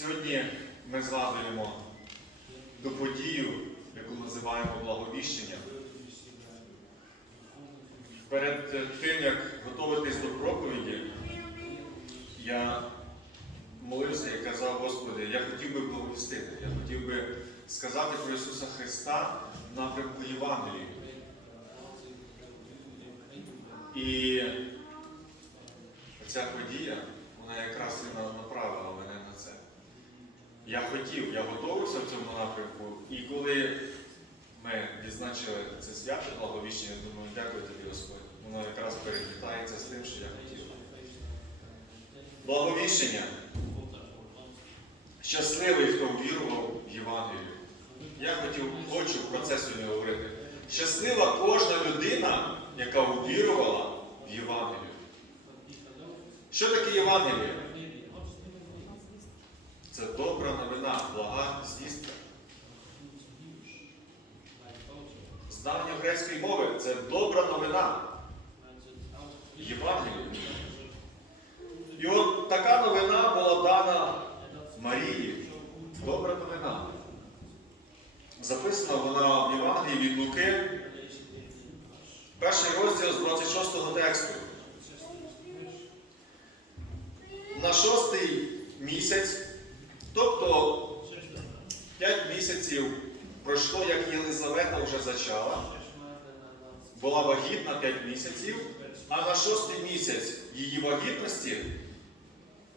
Сьогодні ми згадуємо ту подію, яку називаємо благовіщення. Перед тим, як готуватись до проповіді, я молився і казав, Господи, я хотів би благовістити, я хотів би сказати про Ісуса Христа напрямку Євангелії. І ця подія, вона якраз і направила мене. Я хотів, я готувався в цьому напрямку, і коли ми відзначили це свято благовіщення, я думаю, дякую тобі, Господь. Воно якраз переплітається з тим, що я хотів. Благовіщення. Щасливий, хто увірував в Євангелію. Я хотів, хочу про це сьогодні говорити. Щаслива кожна людина, яка увірувала в Євангелію. Що таке Євангеліє? Це добра новина, блага звістка. З давньогрецької мови це добра новина. Євангеліє. І от така новина була дана Марії. Добра новина. Записана вона в Євангелії від Луки, перший розділ з 26 тексту. На шостий місяць, тобто 5 місяців пройшло, як Єлизавета вже зачала, була вагітна 5 місяців, а на шостий місяць її вагітності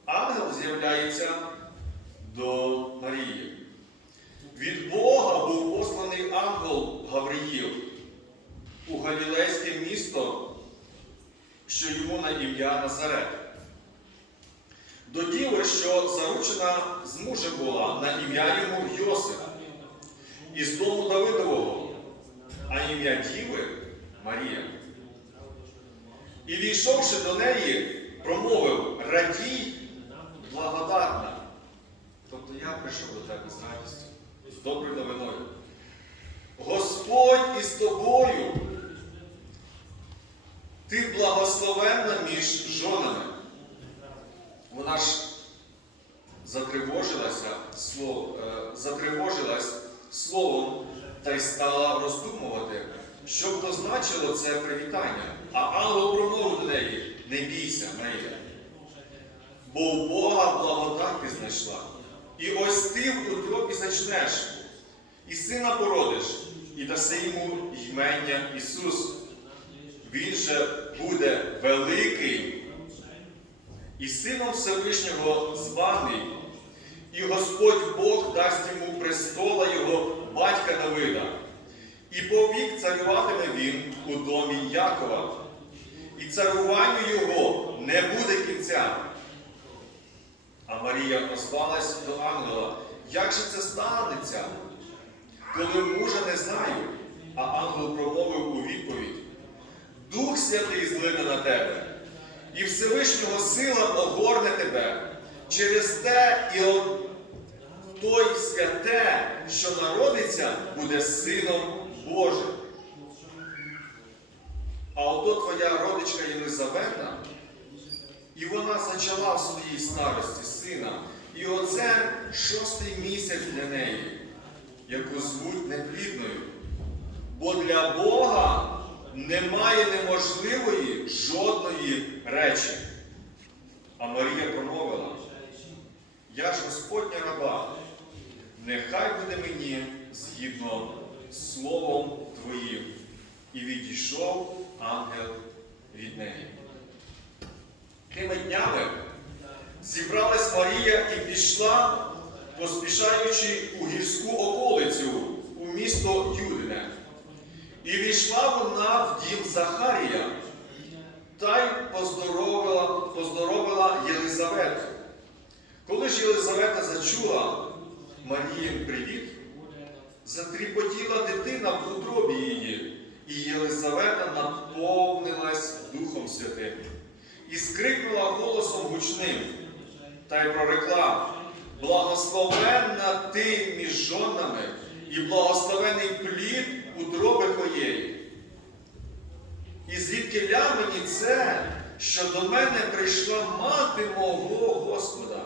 ангел з'являється до Марії. Від Бога був посланий ангел Гавриїл у Галілейське місто, що йому на ім'я Назарет. До діви, що заручена з мужем була на ім'я йому Йосип, із дому Давидового, а ім'я Діви Марія. І війшовши до неї, промовив радій, благодатна. Тобто я прийшов до тебе з радістю, з доброю новиною. Господь із тобою, ти благословенна між жонами. Вона ж затривожилася, слов, е, затривожилась словом та й стала роздумувати, що б це привітання. А ангел промовив до неї: не бійся, Марія, бо у Бога благодать ти знайшла. І ось ти в утробі зачнеш, і сина породиш, і даси йому ймення Ісус. Він же буде великий і сином Всевишнього званий, і Господь Бог дасть йому престола його батька Давида, і повік царюватиме він у домі Якова, і царюванню його не буде кінця. А Марія озвалась до ангела, як же це станеться, коли мужа не знаю, а ангел промовив у відповідь: Дух Святий злине на тебе, і Всевишнього сила огорне тебе. Через те і той святе, що народиться, буде Сином Божим. А ото твоя родичка Єлизавета, і вона зачала в своїй старості сина. І оце шостий місяць для неї, яку звуть неплідною. Бо для Бога немає неможливої жодної речі. А Марія промовила, я ж Господня раба, нехай буде мені згідно словом Твоїм. І відійшов ангел від неї. Тими днями зібралась Марія і пішла, поспішаючи у гірську околицю, у місто Юдине. І війшла вона в дім Захарія та й поздоровила, поздоровила Єлизавету. Коли ж Єлизавета зачула Маріїн привіт, затріпотіла дитина в утробі її, і Єлизавета наповнилась Духом Святим і скрикнула голосом гучним та й прорекла: Благословенна ти між жонами, і благословений плід утроби твоєї. І звідки ля мені це, що до мене прийшла мати мого Господа?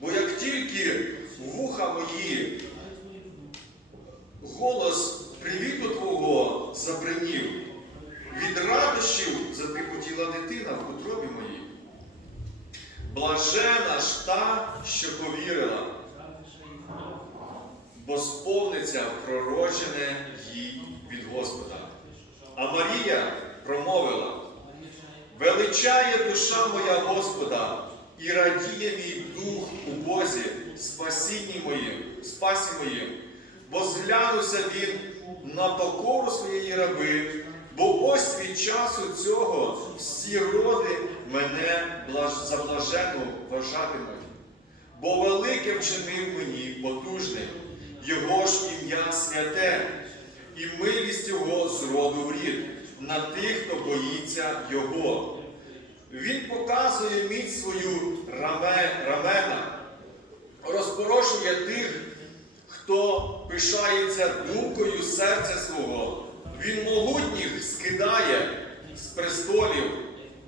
Бо як тільки вуха мої голос привіту Твого забринів, від радощів затрепотіла дитина в утробі моїй. Блажена ж та, що повірила, бо сповниться пророчене їй від Господа. А Марія промовила: Величає душа моя Господа, і радіє мій дух у Бозі, спасінні моїм, спасі моїм, бо зглянувся він на покору своєї раби, бо ось від часу цього всі роди мене за блажену вважатимуть. Бо велике вчинив мені потужний, його ж ім'я святе, і милість його з роду в рід на тих, хто боїться його. Він показує міць свою раме- рамена, розпорошує тих, хто пишається думкою серця свого. Він могутніх скидає з престолів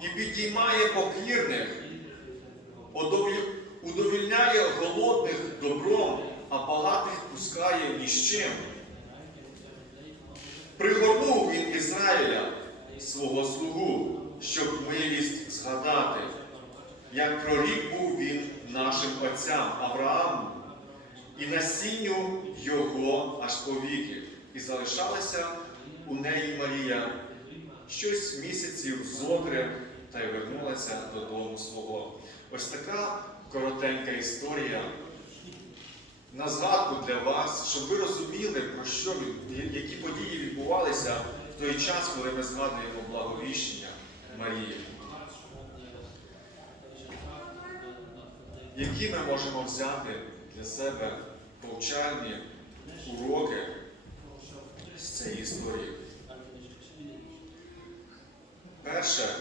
і підіймає покірних, удовільняє голодних добром, а багатих пускає ні з чим. Пригорнув він Ізраїля, свого слугу, щоб милість згадати, як прорік був він нашим отцям Аврааму, і насінню його аж повіки. І залишалася у неї Марія щось місяців зодре та й вернулася додому свого. Ось така коротенька історія на згадку для вас, щоб ви розуміли, про що які події відбувалися в той час, коли ми згадуємо благовіщення Марії. Які ми можемо взяти для себе повчальні уроки з цієї історії? Перше,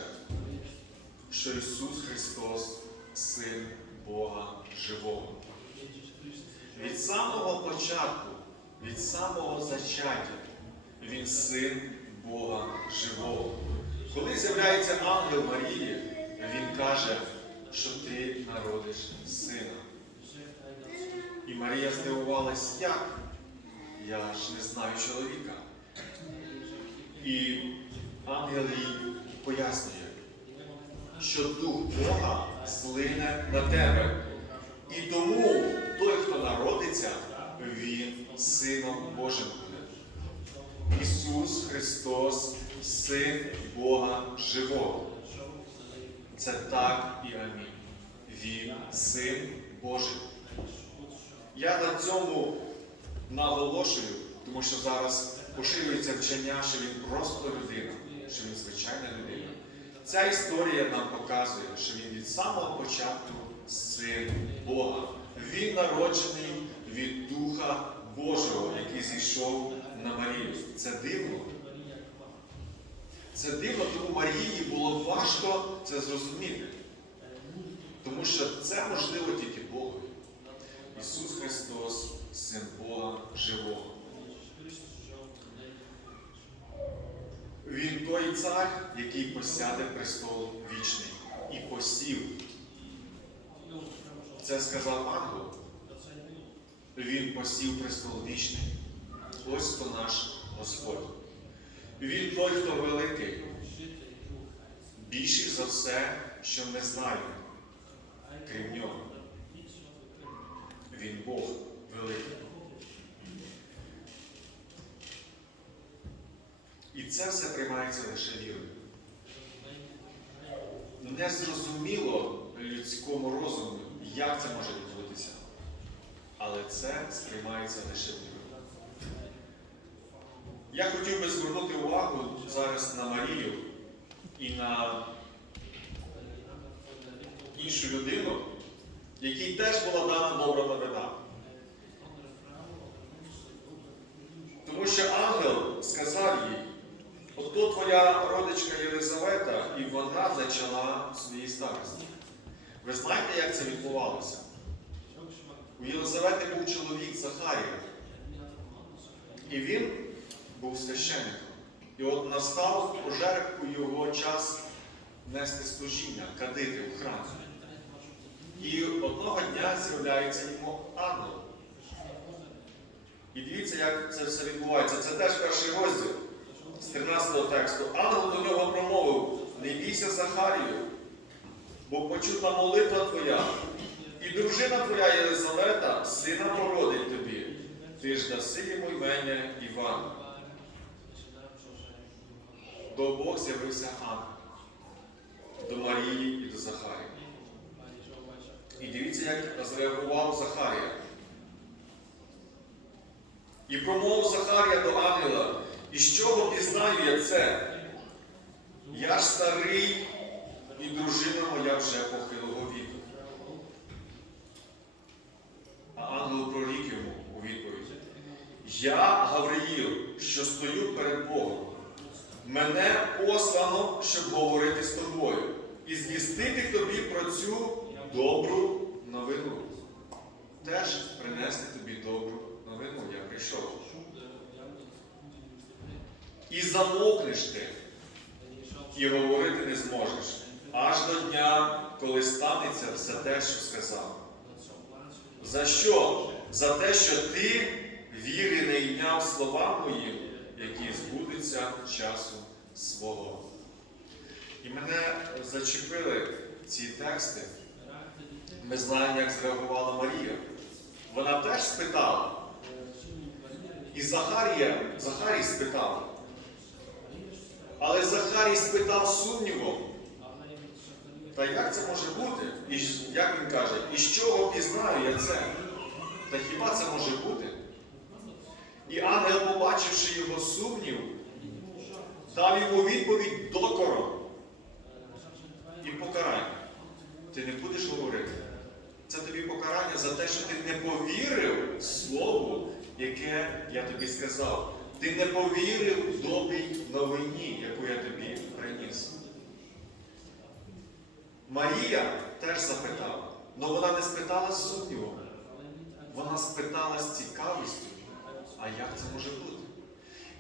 що Ісус Христос Син Бога Живого. Від самого початку, від самого зачаття, Він син Бога Живого. Коли з'являється ангел Марії, він каже, що ти народиш сина. Марія здивувалась, як? Я ж не знаю чоловіка. І ангел їй пояснює, що дух Бога злине на тебе. І тому той, хто народиться, він сином Божим буде. Ісус Христос, Син Бога Живого. Це так і амінь. Він син Божий. Я на цьому наголошую, тому що зараз поширюється вчення, що він просто людина, що він звичайна людина. Ця історія нам показує, що він від самого початку син Бога. Він народжений від Духа Божого, який зійшов на Марію. Це дивно. Це дивно, тому Марії було важко це зрозуміти. Тому що це можливо тільки Богу. Ісус Христос, Син Бога Живого. Він той цар, який посяде престол вічний і посів. Це сказав ангел. Він посів престол вічний. Ось то наш Господь. Він той, хто великий, більший за все, що ми знаємо, крім нього. Він Бог великий. І це все приймається лише вірою. Незрозуміло людському розуму, як це може відбутися. Але це сприймається лише вірою. Я хотів би звернути увагу зараз на Марію і на іншу людину, якій теж була дана добра новина. Тому що ангел сказав їй, ото твоя родичка Єлизавета, і вона зачала своїй старості. Ви знаєте, як це відбувалося? У Єлизавети був чоловік Захарія, і він був священником. І от настав у його час нести служіння, кадити у храмі. І одного дня з'являється йому ангел. І дивіться, як це все відбувається. Це теж перший розділ з 13 тексту. Ангел до нього промовив: не бійся Захарію, бо почута молитва твоя, і дружина твоя Єлизавета, сина породить тобі. Ти ж даси йому імення Іван. До обох з'явився ангел. До Марії і до Захарії. І дивіться, як зреагував Захарія. І промовив Захарія до ангела, і з чого пізнаю я це? Я ж старий, і дружина моя вже похилого віку. А ангел прорік йому у відповідь. Я, Гавриїл, що стою перед Богом. Мене послано, щоб говорити з тобою і звістити тобі про цю добру новину. Теж принести тобі добру новину, я прийшов. І замовкнеш ти, і говорити не зможеш, аж до дня, коли станеться все те, що сказав. За що? За те, що ти віри не йняв слова мої, які збудуться часу свого. І мене зачепили ці тексти. Ми знаємо, як зреагувала Марія. Вона теж спитала. І Захарія, Захарій спитав. Але Захарій спитав сумнівом. Та як це може бути? І як він каже, і з чого пізнаю я це? Та хіба це може бути? І ангел, побачивши його сумнів, дав йому відповідь докором і покарання. Ти не будеш говорити. Це тобі покарання за те, що ти не повірив слову, яке я тобі сказав. Ти не повірив добрій новині, яку я тобі приніс. Марія теж запитала, але вона не спитала з сумнівом. Вона спитала з цікавістю, а як це може бути?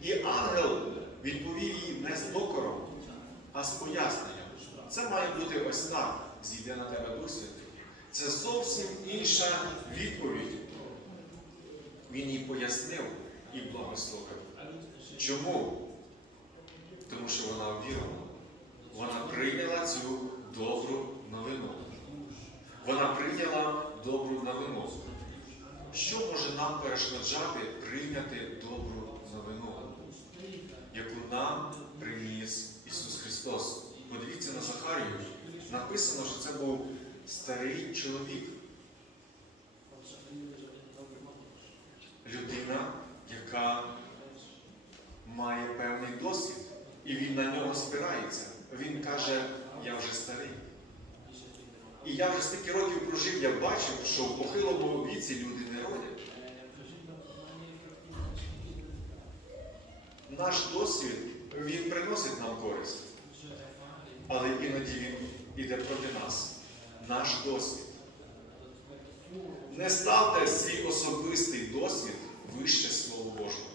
І ангел відповів їй не з докором, а з поясненням. Це має бути ось так, зійде на тебе Дух Святий. Це зовсім інша відповідь. Він їй пояснив і благословив. Чому? Тому що вона вірила. Вона прийняла цю добру новину. Вона прийняла добру новину. Що може нам перешкоджати прийняти добру новину, яку нам приніс Ісус Христос? Подивіться на Захарію. Написано, що це був старий чоловік, людина, яка має певний досвід, і він на нього спирається. Він каже, я вже старий. І я вже стільки років прожив, я бачив, що в похилому віці люди не родять. Наш досвід, він приносить нам користь, але іноді він іде проти нас. Наш досвід. Не ставте свій особистий досвід вище Слово Божого.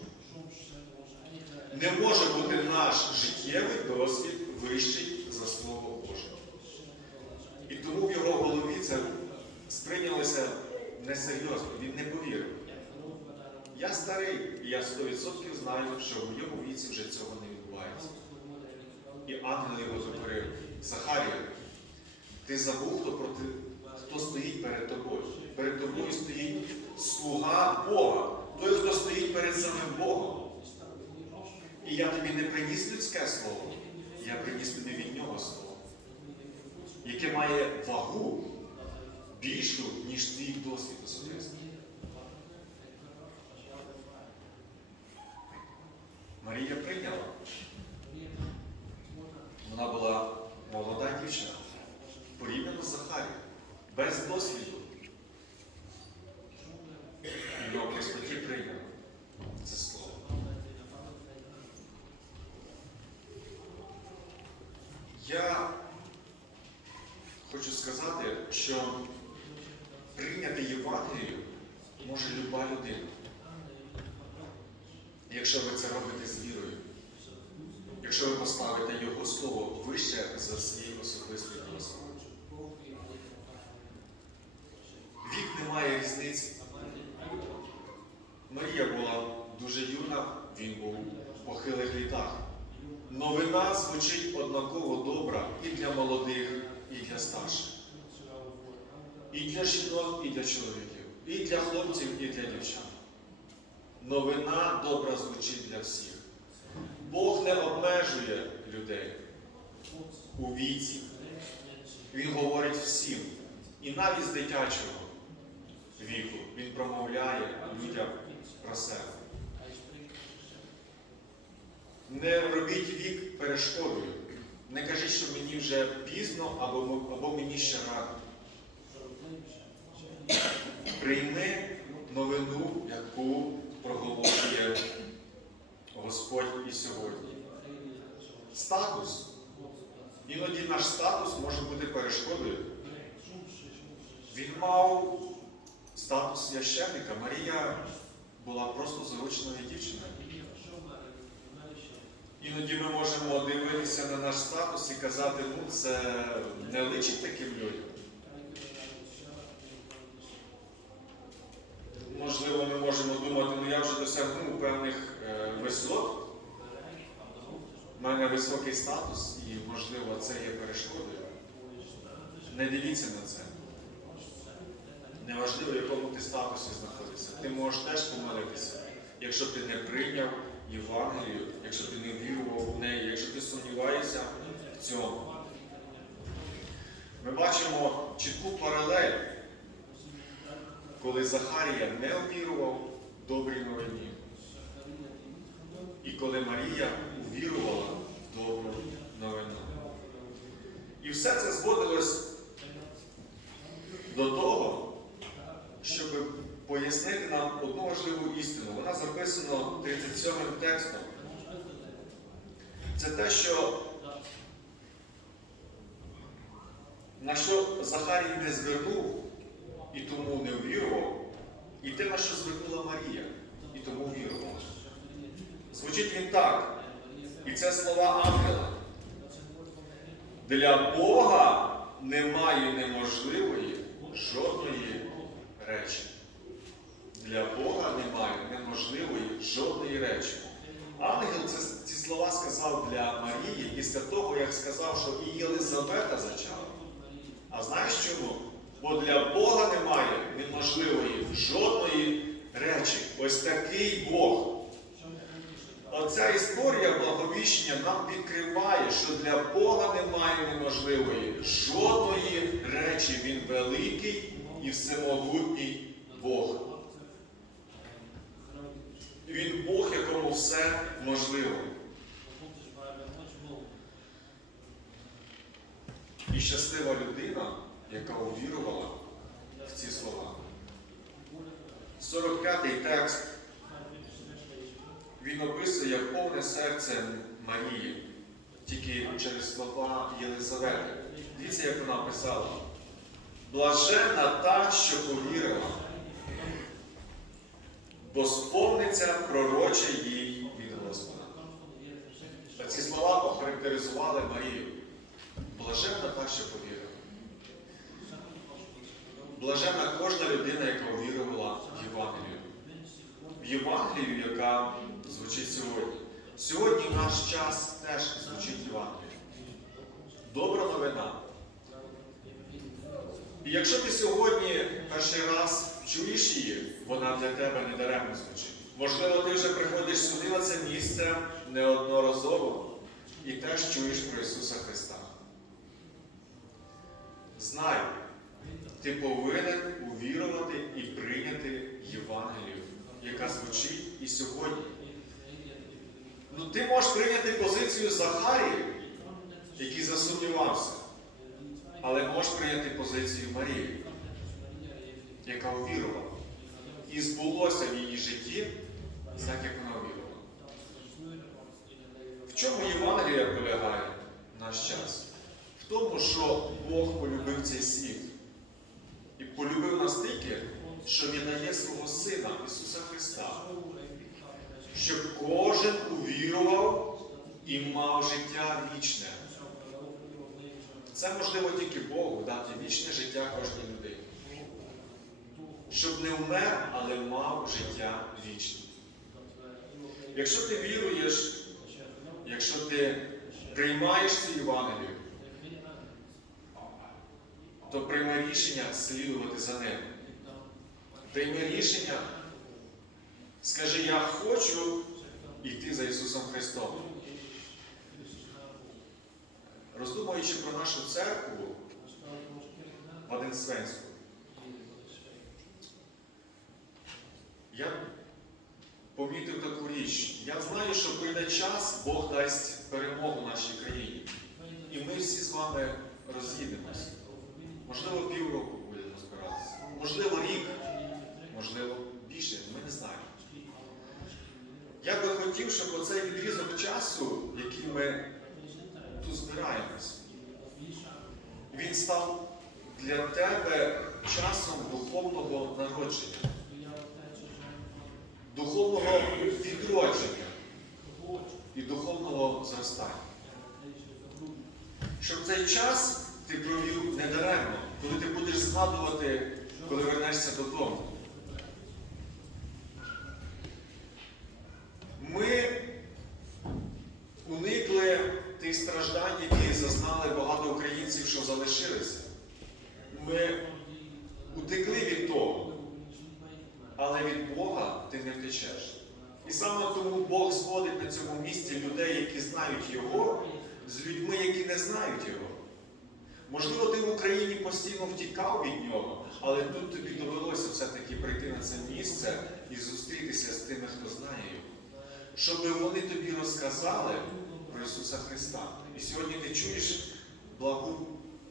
Не може бути наш життєвий досвід вищий за Слово Боже. І тому в його голові це сприйнялося несерйозно, він не повірив. Я старий, і я 100% знаю, що в моєму віці вже цього не відбувається. І ангел його закорив. Захарія, ти забув, хто стоїть перед тобою. Перед тобою стоїть слуга Бога, той, хто стоїть перед самим Богом. І я тобі не приніс людське слово, я приніс тобі від нього слово, яке має вагу більшу, ніж твій досвід особистий. вчить однаково добра і для молодих, і для старших, і для жінок, і для чоловіків, і для хлопців, і для дівчат. Новина добра звучить для всіх. Бог не обмежує людей у віці. Він говорить всім. І навіть з дитячого віку Він промовляє людям про себе. Не робіть вік перешкодою. Не кажіть, що мені вже пізно або, або мені ще рано. Прийми новину, яку проголошує Господь і сьогодні. Статус. Іноді наш статус може бути перешкодою. Він мав статус священника. Марія була просто зарученою дівчиною. Іноді ми можемо дивитися на наш статус і казати, ну це не личить таким людям. Можливо, ми можемо думати, ну я вже досягнув певних е, висот, в мене високий статус, і, можливо, це є перешкодою. Не дивіться на це. Неважливо, в якому ти статусі знаходишся. Ти можеш теж помилитися, якщо ти не прийняв Євангелію, якщо ти не вірував в неї, якщо ти сумніваєшся в цьому. Ми бачимо чітку паралель, коли Захарія не увірував в добрій новині. І коли Марія увірувала в добру новину. І все це зводилось до того, щоб пояснити нам одну важливу істину. Вона записана 37 текстом. Це те, що на що Захарій не звернув і тому не ввірував, і те, на що звернула Марія, і тому вірувала. Звучить він так. І це слова ангела. Для Бога немає неможливої жодної речі. Для Бога немає неможливої жодної речі. Ангел це, ці слова сказав для Марії після того, як сказав, що і Єлизавета зачала. А знаєш чому? Бо для Бога немає неможливої жодної речі. Ось такий Бог. Оця історія благовіщення нам відкриває, що для Бога немає неможливої жодної речі. Він великий і всемогутній Бог. Він Бог, якому все можливо. І щаслива людина, яка увірувала в ці слова. 45-й текст. Він описує повне серце Марії, тільки через слова Єлизавети. Дивіться, як вона писала. Блажена та, що повірила, бо сповниться пророче їй від Господа. Ці слова охарактеризували Марію. Блажена та, що повірила. Блажена кожна людина, яка увірувала в Євангелію. В Євангелію, яка звучить сьогодні. Сьогодні в наш час теж звучить Євангеліє. Добра новина. І якщо ти сьогодні перший раз чуєш її, вона для тебе не даремно звучить. Можливо, ти вже приходиш сюди на це місце неодноразово і теж чуєш про Ісуса Христа. Знай, ти повинен увірувати і прийняти Євангелію, яка звучить і сьогодні. Ну, ти можеш прийняти позицію Захарії, який засумнівався, але можеш прийняти позицію Марії, яка увірувала. І збулося в її житті, так як вона увірувала. В чому Євангелія полягає наш час? В тому, що Бог полюбив цей світ. І полюбив настільки, що віддає свого Сина Ісуса Христа, щоб кожен увірував і мав життя вічне. Це можливо тільки Богу дати вічне життя кожній людині. Щоб не вмер, але мав життя вічне. Якщо ти віруєш, якщо ти приймаєш цю Євангелію, то прийми рішення слідувати за ним. Прийми рішення, скажи, я хочу йти за Ісусом Христом. Роздумуючи про нашу церкву в Аденсвенську, я помітив таку річ. Я знаю, що прийде час, Бог дасть перемогу нашій країні. І ми всі з вами роз'їдемось. Можливо, півроку будемо збиратися. Можливо, рік, можливо, більше, ми не знаємо. Я би хотів, щоб оцей відрізок часу, який ми тут збираємось, він став для тебе часом духовного народження, духовного відродження і духовного зростання. Щоб цей час ти провів недаремно, коли ти будеш згадувати, коли вернешся додому. Ми уникли тих страждань, які зазнали багато українців, що залишилися. Ми утекли від того, але від Бога ти не втечеш. І саме тому Бог зводить на цьому місці людей, які знають Його, з людьми, які не знають Його. Можливо, ти в Україні постійно втікав від нього, але тут тобі довелося все-таки прийти на це місце і зустрітися з тими, хто знає його. Щоб вони тобі розказали про Ісуса Христа. І сьогодні ти чуєш благу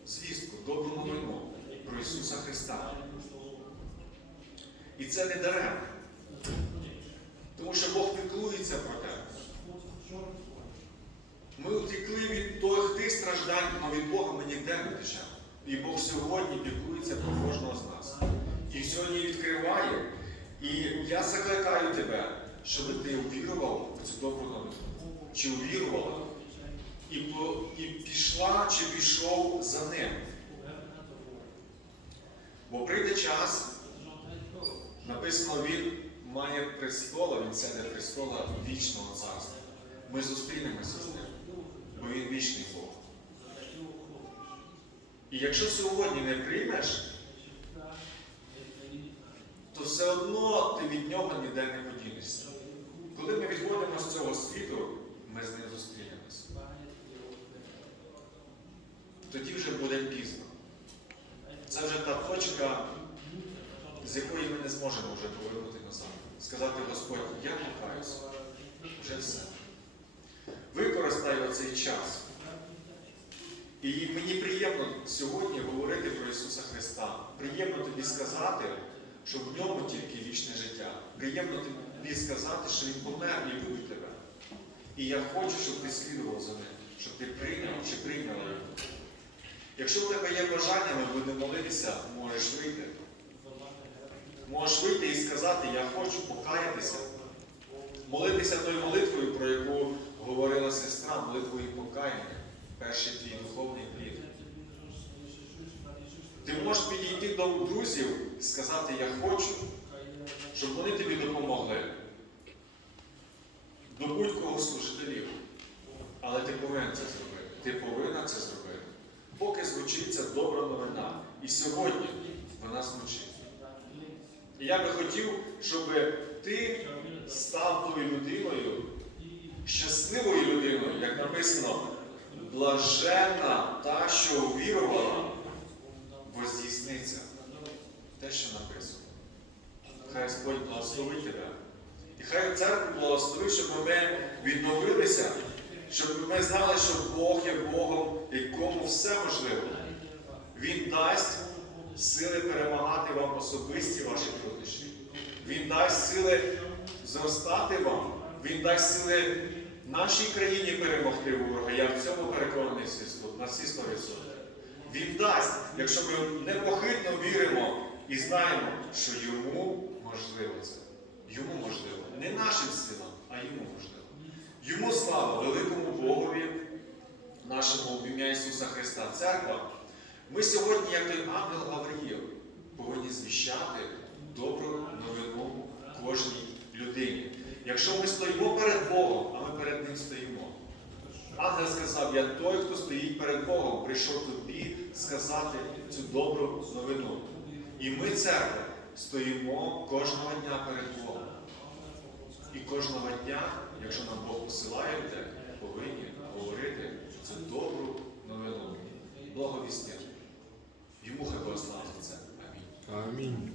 звістку, добру новину про Ісуса Христа. І це не даремно. Тому що Бог піклується про тебе. Ми утекли від тих, тих страждань, але від Бога ми ніде не течемо. І Бог сьогодні піклується про кожного з нас. І сьогодні відкриває. І я закликаю тебе, щоб ти увірував у цю добру новину. Чи увірувала, і, і пішла, чи пішов за ним. Бо прийде час, написано, він має престола, він сяде престола вічного царства. Ми зустрінемося з ним, бо він вічний Бог. І якщо сьогодні не приймеш, то все одно ти від нього ніде не подінешся. Коли ми відходимо з цього світу, ми з ним зустрінемося. Тоді вже буде пізно. Це вже та точка, з якої ми не зможемо вже повернути назад. Сказати Господь, я покаюся. Вже все. Використай оцей час. І мені приємно сьогодні говорити про Ісуса Христа. Приємно тобі сказати, що в ньому тільки вічне життя. Приємно тобі сказати, що Він помер і любить тебе. І я хочу, щоб ти слідував за ним, щоб ти прийняв чи прийняла його. Якщо в тебе є бажання, ми будемо молитися, можеш вийти. Можеш вийти і сказати, я хочу покаятися. Молитися тою молитвою, про яку говорила сестра, молитвою покаяння. Перший твій духовний плід. Ти можеш підійти до друзів і сказати, я хочу, щоб вони тобі допомогли. До будь-кого служителів. Але ти повинен це зробити. Ти повинна це зробити. Поки звучить ця добра новина. І сьогодні вона звучить. І я би хотів, щоб ти став тою людиною, щасливою людиною, як написано, блаженна та, що увірувала, бо здійсниться. Те, що написано. Хай Господь благословить тебе. І хай церкву благословить, щоб ми відновилися, щоб ми знали, що Бог є Богом, якому все можливо. Він дасть сили перемагати вам особисті ваші труднощі. Він дасть сили зростати вам. Він дасть сили нашій країні перемогти ворога. Я в цьому переконаний на всі 100%. Він дасть, якщо ми непохитно віримо і знаємо, що йому можливо це. Йому можливо. Не нашим силам, а йому можливо. Йому слава великому Богові, нашому ім'я Ісуса Христа. Церква. Ми сьогодні, як той ангел Аврієв, повинні звіщати добру новину кожній людині. Якщо ми стоїмо перед Богом, а ми перед Ним стоїмо. Ангел сказав, я той, хто стоїть перед Богом, прийшов тобі сказати цю добру новину. І ми, церква, стоїмо кожного дня перед Богом. І кожного дня, якщо нам Бог посилає, повинні говорити цю добру новину. Благовістя. Муха Борислав за. Амінь. Амінь.